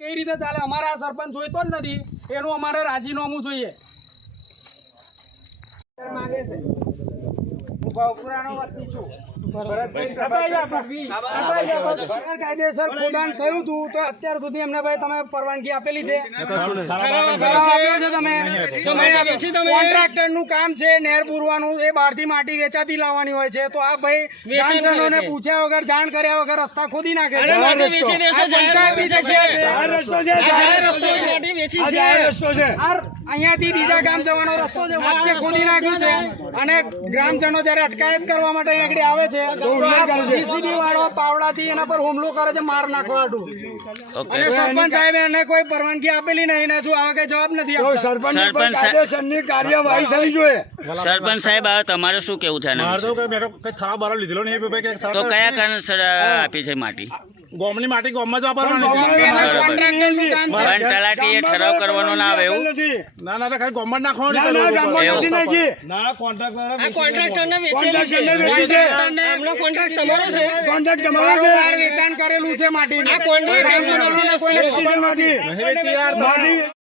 કઈ રીતે ચાલે? અમારે આ સરપંચ જોઈતો જ નથી, એનું અમારે રાજીનામું જોઈએ. કાયદેસર ખોદાણ થયું હતું તો અત્યાર સુધી એમને ભાઈ તમે પરવાનગી આપેલી છે? કોન્ટ્રાક્ટર નું કામ છે નહેર પૂરવાનું, એ બહારથી માટી વેચાતી લાવવાની હોય છે. તો આ ભાઈ ગ્રામજનોને પૂછ્યા વગર, જાણ કર્યા વગર રસ્તા ખોદી નાખે છે. અહીંયાથી બીજા ગામ જવાનો રસ્તો છે, વચ્ચે ખોદી નાખ્યું છે. અને ગ્રામજનો જયારે અટકાયત કરવા માટે આગળ આવે છે તો જીસીબી વાળો પાવડાથી એના પર હુમલો કરે છે, માર નાખવા હતું. અને સરપંચ સાહેબ એને કોઈ પરવાનગી આપેલી નહીં ને હજુ આવા કઈ જવાબ નથી આપતા. કાયદેસરની કાર્યવાહી થવી જોઈએ. સરપંચ સાહેબ, હવે તમારે શું કેવું છે? તો કયા કારણસર આપી છે માટી? ગોમની માટી ગોમમાં જ વાપરવાની. પણ તલાટીએ ઠરાવ કરવાનો ના આવે એવું? ના ના, ખાલી ગોમમાં જ નાખવાનું. વેચાણ કરેલું છે માટી.